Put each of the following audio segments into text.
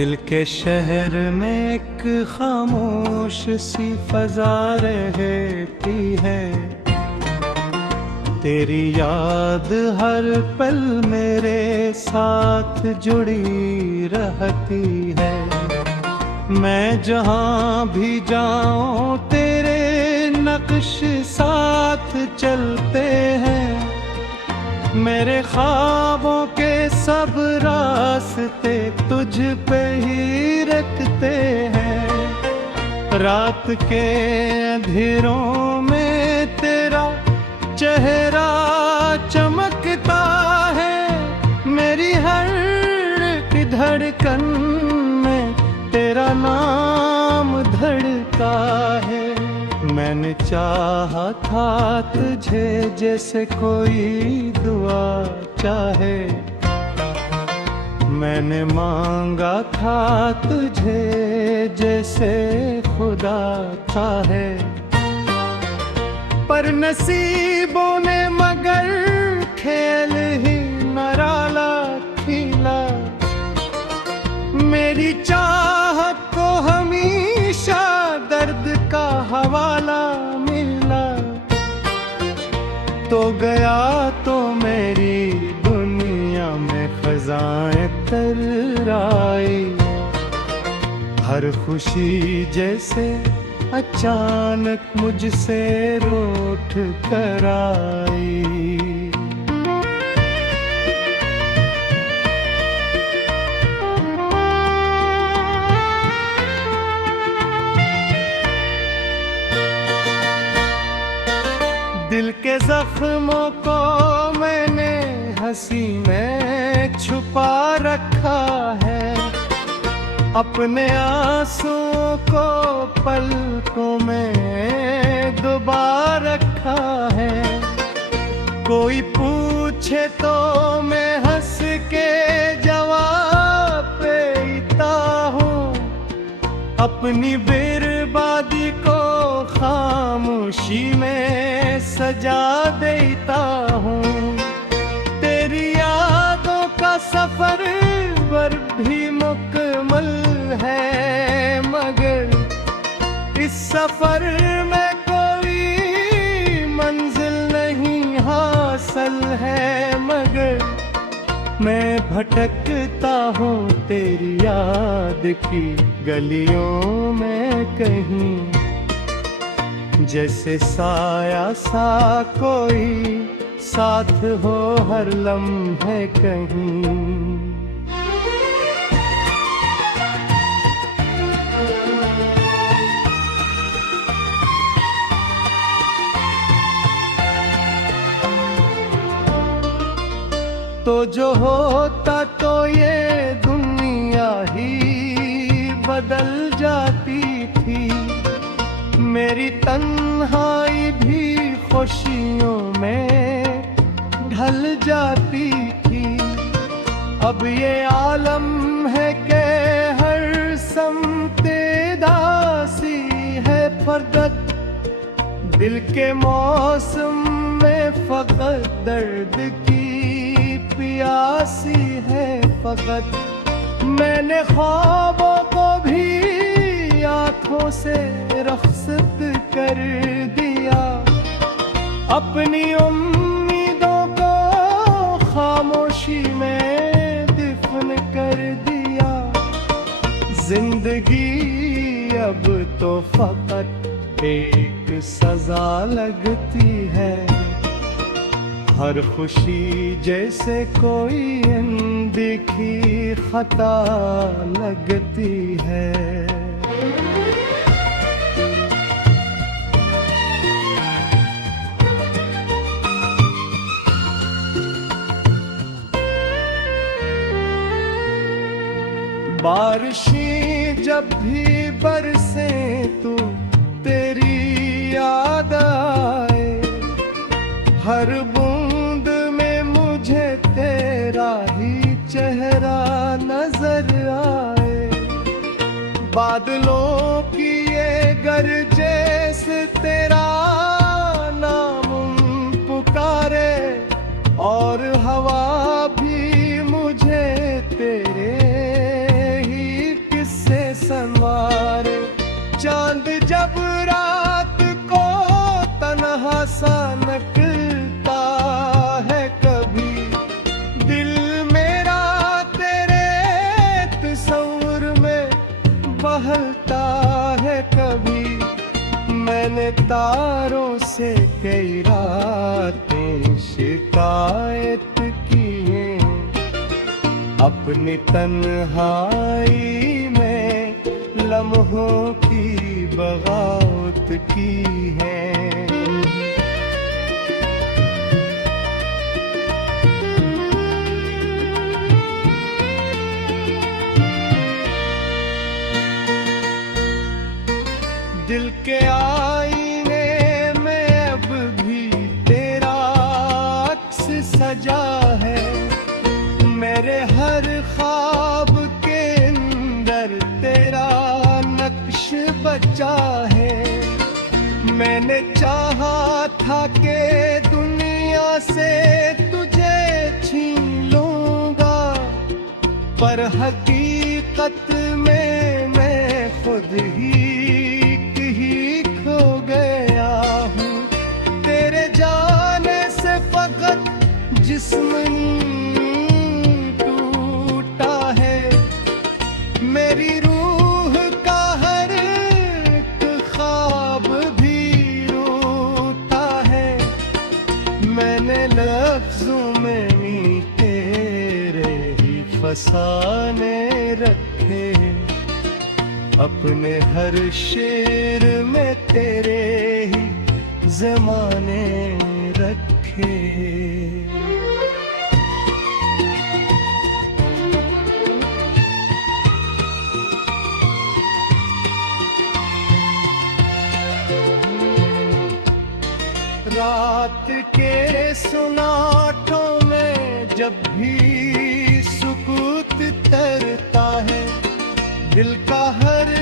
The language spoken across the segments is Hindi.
दिल के शहर में एक खामोश सी फजा रहती है। तेरी याद हर पल मेरे साथ जुड़ी रहती है। मैं जहाँ भी जाऊँ तेरे नक्श साथ चलते हैं। मेरे ख्वाबों के सब रास्ते तुझ पे ही रखते हैं। रात के अंधेरों में तेरा चेहरा चमकता है। मेरी हर धड़कन में तेरा नाम धड़का है। मैंने चाहा था तुझे जैसे कोई दुआ चाहे। मैंने मांगा था तुझे जैसे खुदा चाहे। पर नसीबों ने मगर खेल ही नराला खिला। मेरी चाहत को हमेशा दर्द का हवाला मिला। तो गया तो मेरी दुनिया में खजाएं तर्राई। हर खुशी जैसे अचानक मुझसे रूठ कर आई। दिल के जख्मों को मैंने हंसी में छुपा रखा है। अपने आंसुओं को पलकों में दबा रखा है। कोई पूछे तो मैं हंस के जवाब देता हूँ। अपनी बर्बादी को खामोशी में सजा देता हूँ। तेरी यादों का सफर पर भी मुकम्मल है। मगर इस सफर में कोई मंजिल नहीं हासिल है। मगर मैं भटकता हूँ तेरी याद की गलियों में कहीं। जैसे साया सा कोई साथ हो हर लम्हे कहीं। तो जो होता तो ये दुनिया ही बदल जाती थी। मेरी तन्हाई भी खुशियों में ढल जाती थी। अब ये आलम है कि हर समते दासी है फकत। दिल के मौसम में फकत दर्द की प्यासी है फकत। मैंने ख्वाबों को भी आँखों से रख्सत कर दिया। अपनी उम्मीदों को खामोशी में दफन कर दिया। जिंदगी अब तो फकत एक सजा लगती है। हर खुशी जैसे कोई अनदेखी खता लगती है। बारिशें जब भी बरसे तो तेरी याद आए। हर बूंद में मुझे तेरा ही चेहरा नजर आए। बादलों की ये गरजे से तेरा नाम पुकारे। और हवा भी मुझे तेरे ही सा नकलता है कभी, दिल मेरा तेरे तस्वुर में बहलता है कभी। मैंने तारों से कई रातें शिकायत की हैं, अपनी तन्हाई में लम्हों की बगावत की है। दिल के आईने में अब भी तेरा अक्स सजा है, मेरे हर ख्वाब के अंदर तेरा नक्श बचा है। मैंने चाहा था कि दुनिया से तुझे छीन लूंगा, पर हकीकत में मैं खुद ही खो गया हूँ। तेरे जाने से फकत जिस्म टूटा है, मेरी रूह का हर एक ख्वाब भी रोता है। मैंने लफ्जों में नी तेरे ही फसाने रखे, अपने हर शेर में तेरे ही ज़माने रखे। रात के सुनाटों में जब भी सुकूत तरता है, दिल का हर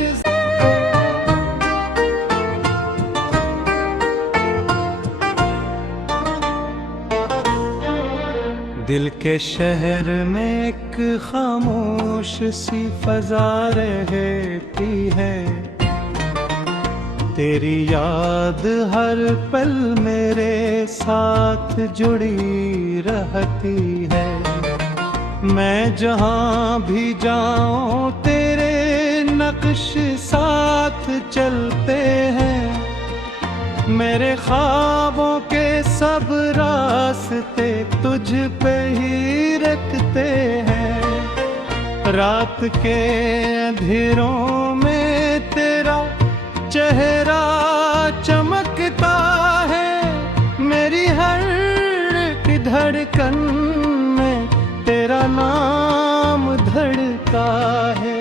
दिल के शहर में एक खामोश सी फजा रहती है, तेरी याद हर पल मेरे साथ जुड़ी रहती है। मैं जहाँ भी जाऊँ तेरे नक्श साथ चलते हैं, मेरे ख्वाबों के सब रास्ते तुझ पे ही रखते हैं। रात के अंधेरों में तेरा चेहरा चमकता है, मेरी हर एक धड़कन में तेरा नाम धड़का है।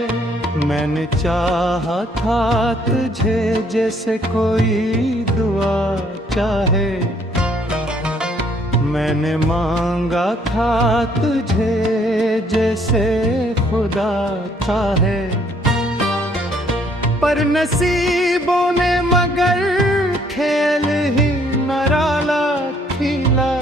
मैंने चाहा था तुझे जैसे कोई दुआ चाहे, मैंने मांगा था तुझे जैसे खुदा चाहे, पर नसीबों ने मगर खेल ही नराला खिला।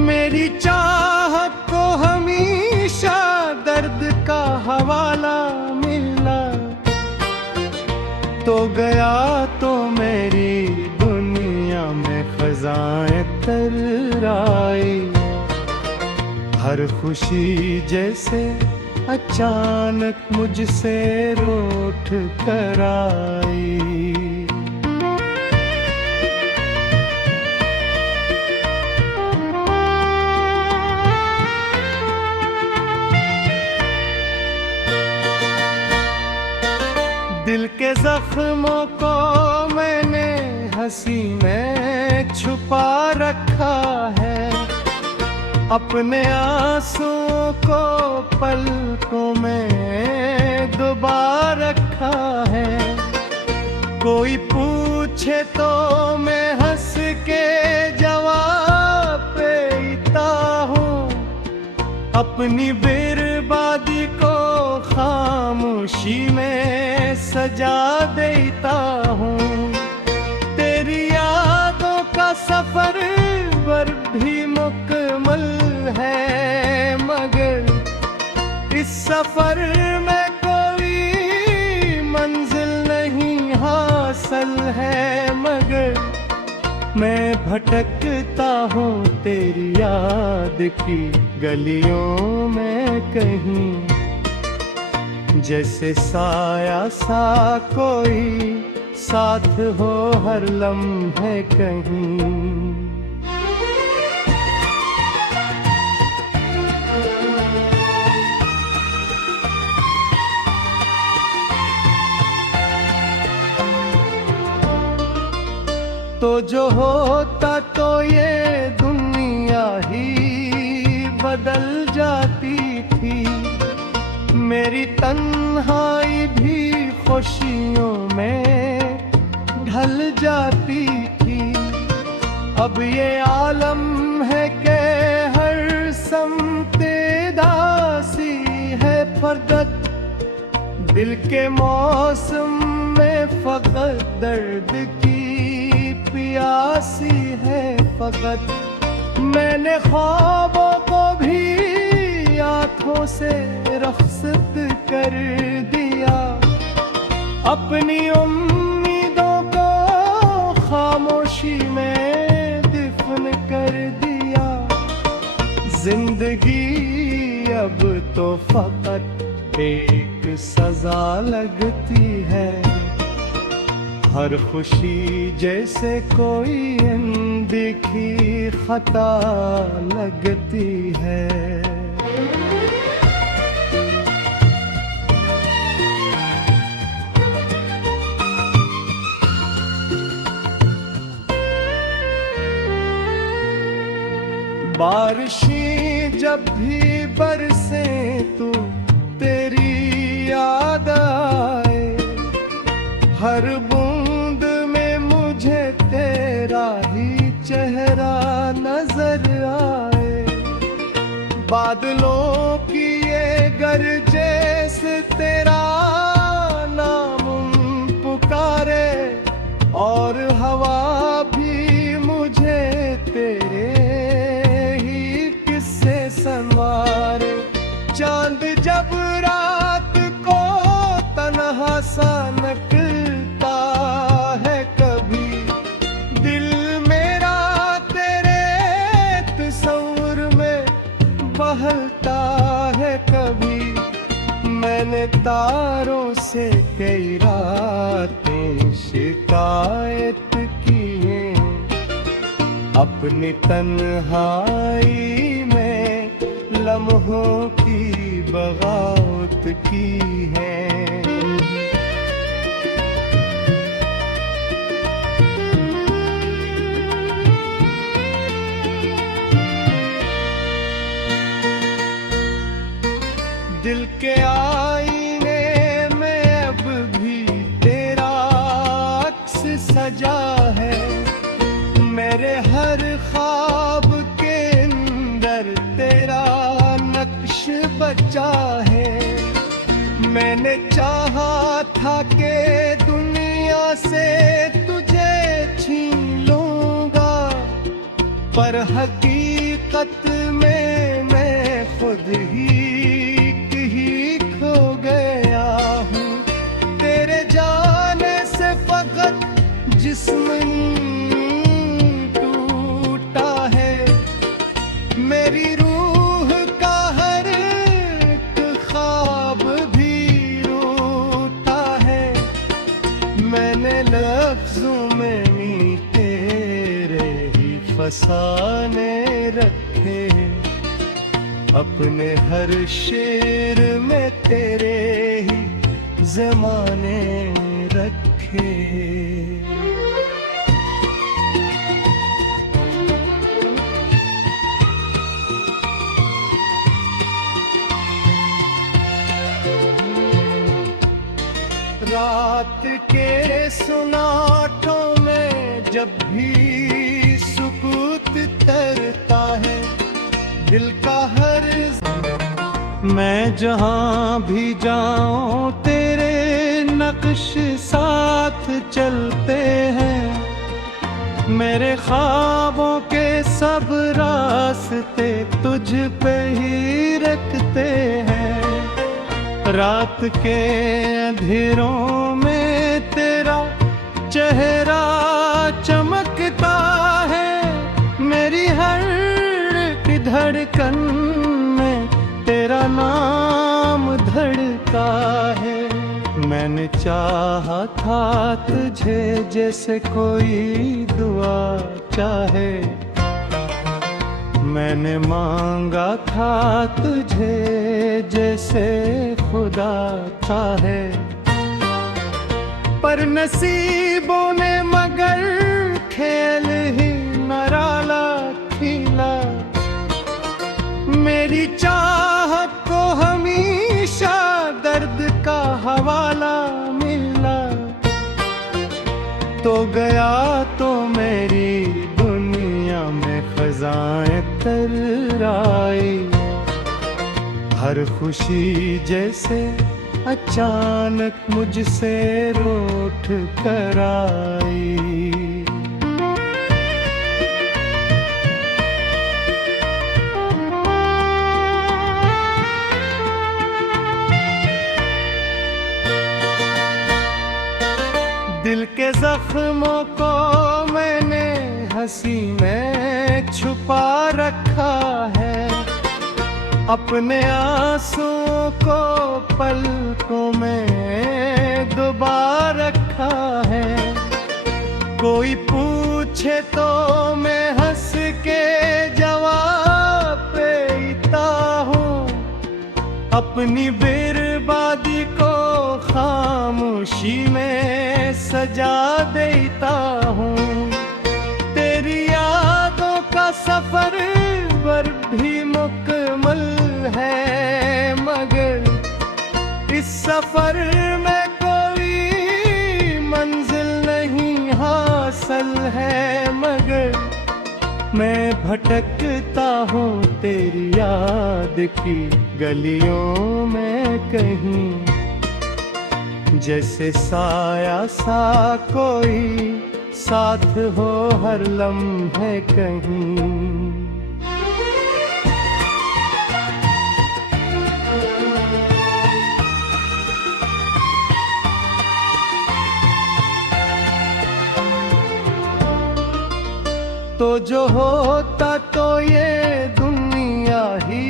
मेरी चाहत को हमेशा दर्द का हवाला मिला, तो गया तो मेरी दुनिया में खजाएं तर्राई। हर खुशी जैसे अचानक मुझसे रूठ कर आई। दिल के जख्मों को मैंने हंसी में छुपा रखा है, अपने आंसुओं को पलकों में दबा रखा है। कोई पूछे तो मैं हंस के जवाब देता हूँ, अपनी बर्बादी को खामोशी में सजा देता हूँ। तेरी यादों का सफर पर भी मुकम्मल है, मगर इस सफर में कोई मंजिल नहीं हासिल है, मगर मैं भटकता हूँ तेरी याद की गलियों में कहीं, जैसे साया सा कोई साथ हो हर लम्हे कहीं। तो जो होता तो ये दुनिया ही बदल जाती थी, मेरी तन्हाई भी खुशियों में ढल जाती थी। अब ये आलम है कि हर समते दासी है फरदत, दिल के मौसम में फकत दर्द की प्यासी है फकत। मैंने ख्वाबों को भी आँखों से रख्सत कर दिया, अपनी उम्मीदों को खामोशी में दफन कर दिया। जिंदगी अब तो फकत एक सजा लगती है, हर खुशी जैसे कोई अनदेखी खता लगती है। बारिशें जब भी बरसे तू तेरी याद आए, हर बूंद में मुझे तेरा ही चेहरा नजर आए। बादलों की ये गरज से तेरा नाम पुकारे, और हवा भी मुझे तेरे ही किस्से संवारे। चांद जब रात को तन्हा सा निकलता है कभी, दिल मेरा तेरे तस्वीर में बहलता है कभी। मैंने तारों से कई रातें शिकायत की हैं, अपनी तन्हाई में लम्हों की बगावत की है। दिल के आईने में अब भी तेरा अक्स सजा है, मेरे हर ख्वाब के अंदर तेरा नक्श बचा है। मैंने चाहा था कि दुनिया से तुझे छीन लूंगा, पर हकीकत में मैं खुद ही खो गया हूँ। तेरे जाने से फकत जिस्म टूटा है, मेरी रूह का हर एक ख्वाब भी रूठा है। मैंने लफ्जों में नी तेरे ही फसाने रखे, अपने हर शेर में तेरे ही ज़माने रखे। रात के सुनाटों में जब भी सुकूत तरता है, दिल का हर मैं जहाँ भी जाऊँ तेरे नक्श साथ चलते हैं। मेरे ख्वाबों के सब रास्ते तुझ पे ही रखते हैं। रात के अंधेरों में तेरा चेहरा चमकता धड़कन में तेरा नाम धड़का है। मैंने चाहा था तुझे जैसे कोई दुआ चाहे, मैंने मांगा था तुझे जैसे खुदा चाहे। पर नसीबों ने मगर खेल ही नराला खीला, मेरी चाहत को हमेशा दर्द का हवाला मिला। तो गया तो मेरी दुनिया में खजाएं तर्राई, हर खुशी जैसे अचानक मुझसे रूठ कर आई। दिल के जख्मों को मैंने हंसी में छुपा रखा है, अपने आंसुओं को पलकों में दबा रखा है। कोई पूछे तो मैं हंस के जवाब देता हूँ, अपनी बर्बादी को खामोशी में सजा देता हूँ। तेरी यादों का सफर पर भी मुकम्मल है, मगर इस सफर में कोई मंजिल नहीं हासिल है। मगर मैं भटकता हूँ तेरी याद की गलियों में कहीं, जैसे साया सा कोई साथ हो हर लम्हे कहीं। तो जो होता तो ये दुनिया ही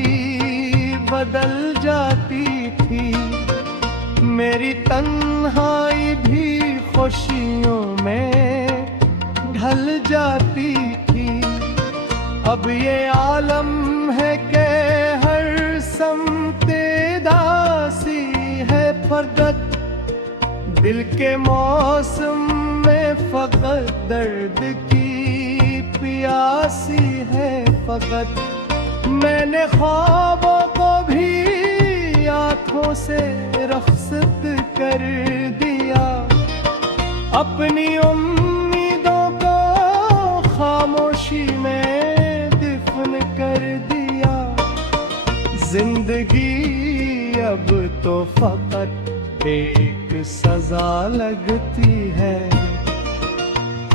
बदल जाती थी, मेरी तन्हाई भी खुशियों में ढल जाती थी। अब ये आलम है कि हर समते दासी है फकत, दिल के मौसम में फकत दर्द की प्यासी है फकत। मैंने ख्वाबों को भी आँखों से रख्सत कर दिया, अपनी उम्मीदों को खामोशी में दफन कर दिया। जिंदगी अब तो फकत एक सजा लगती है,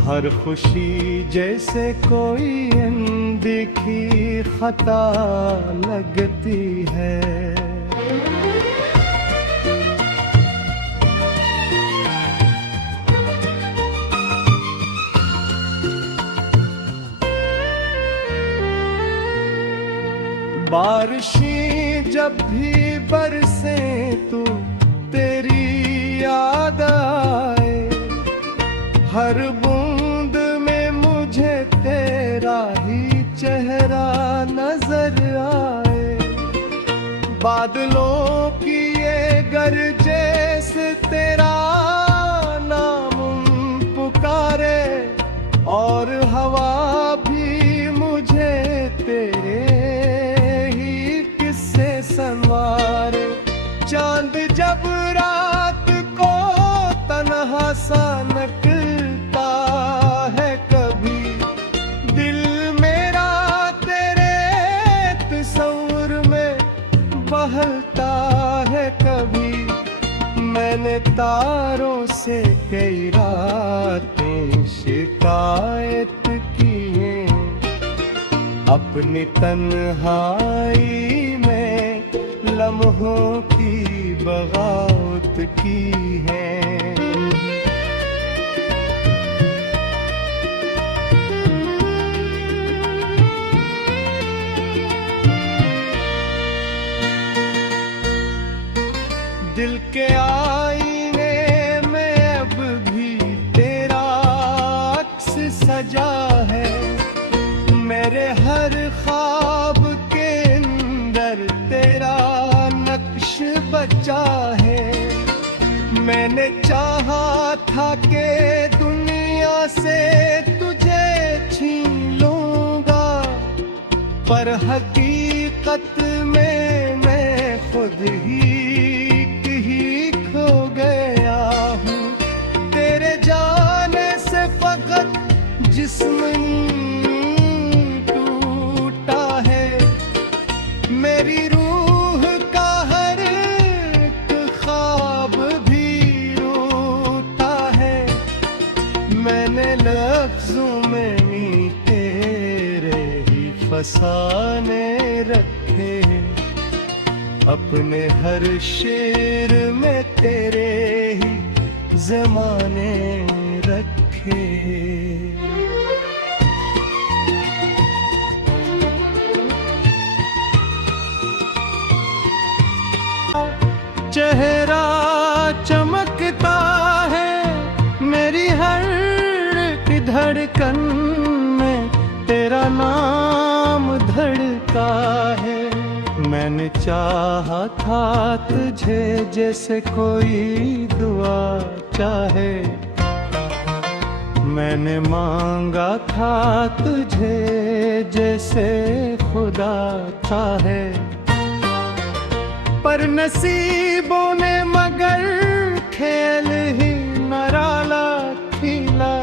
हर खुशी जैसे कोई अनदेखी खता लगती है। बारिशें जब भी बरसे तू तेरी याद आए, हर बूंद में मुझे तेरा ही चेहरा नजर आए। बादलों की ये गरजेस तेरा नाम पुकारे, और हवा भी मुझे तेरे ही किस्से संवारे। चांद जब रात को तन्हा सा निकलता है कभी, दिल मेरा तेरे तस्वीर में बहलता है कभी। मैंने तारों से कई रातें शिकायत की है, अपनी तन्हाई में लम्हों की बगावत की है। सजा है, मेरे हर ख्वाब के अंदर तेरा नक्श बचा है। मैंने चाहा था कि दुनिया से तुझे छीन लूंगा, पर हकीकत में मैं खुद ही खो गया हूँ। तेरे जाने से फकत जिस्म टूटा है, मेरी रूह का हर एक ख्वाब भी रूठा है। मैंने लफ्जों में नी तेरे ही फसाने रखे, अपने हर शेर में तेरे ही ज़माने रखे। चेहरा चमकता है, मेरी हर एक धड़कन में तेरा नाम धड़का है। मैंने चाहा था तुझे जैसे कोई दुआ चाहे, मैंने मांगा था तुझे जैसे खुदा चाहे, पर नसीबों ने मगर खेल ही नराला खिला।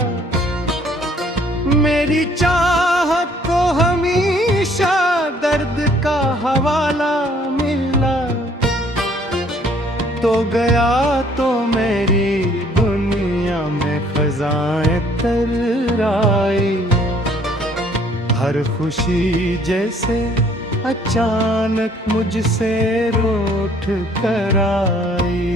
मेरी चाहत को हमेशा दर्द का हवाला मिला, तो गया तो मेरी दुनिया में खजाएं तर्राई। हर खुशी जैसे अचानक मुझसे रूठ कर आई।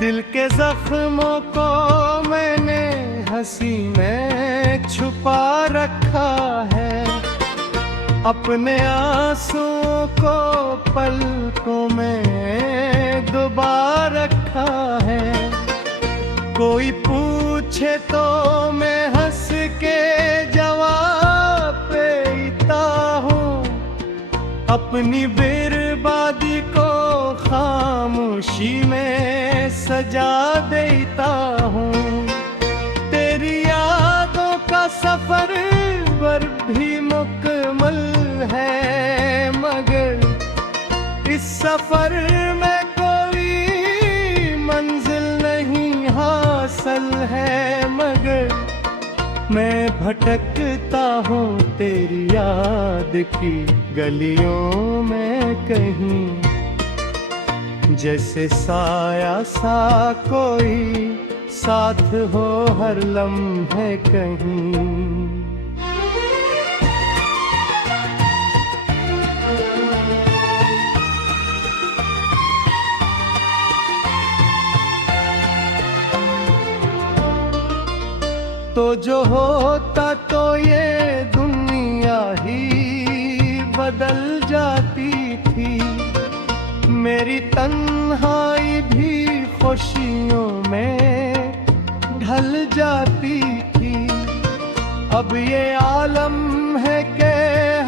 दिल के जख्मों को मैंने हंसी में छुपा रखा है, अपने आंसुओं को पलकों में दबा रखा है। कोई पूछे तो मैं हंस के जवाब देता हूँ, अपनी बर्बादी को खामोशी में सजा देता हूँ। तेरी यादों का सफर पर भी मुकम्मल है, मगर इस सफर में कोई मंजिल नहीं हासिल है। मगर मैं भटकता हूँ तेरी याद की गलियों में कहीं, जैसे साया सा कोई साथ हो हर लम्हे कहीं। तो जो होता तो ये दुनिया ही बदल जाती थी, मेरी तन्हाई भी खुशियों में ढल जाती थी। अब ये आलम है कि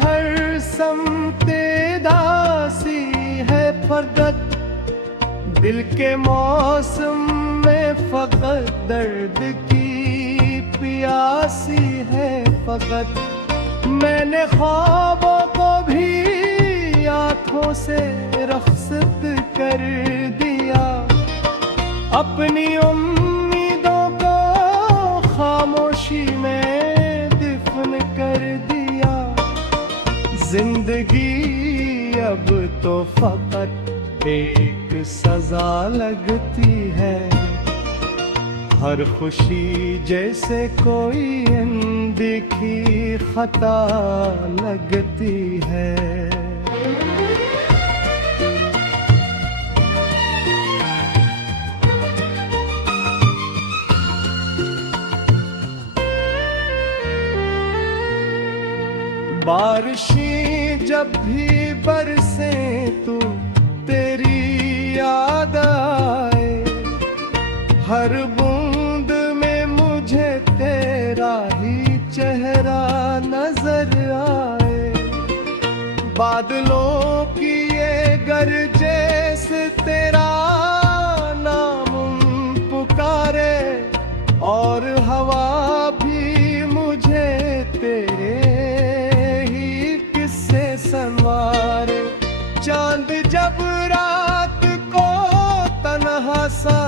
हर समते दासी है फकत, दिल के मौसम में फकत दर्द की प्यासी है फकत। मैंने ख्वाबों को भी आँखों से रख्सत कर दिया, अपनी उम्मीदों को खामोशी में दफन कर दिया। जिंदगी अब तो फकत एक सजा लगती है, हर खुशी जैसे कोई अनदेखी खता लगती है। बारिशें जब भी बरसे तू तेरी याद आए, हर बूंद में मुझे तेरा ही चेहरा नजर आए। बादलों की ये गरजे से तेरा नाम पुकारे, और हवा भी मुझे तेरे ही किस्से संवारे। चांद जब रात को तन्हा सा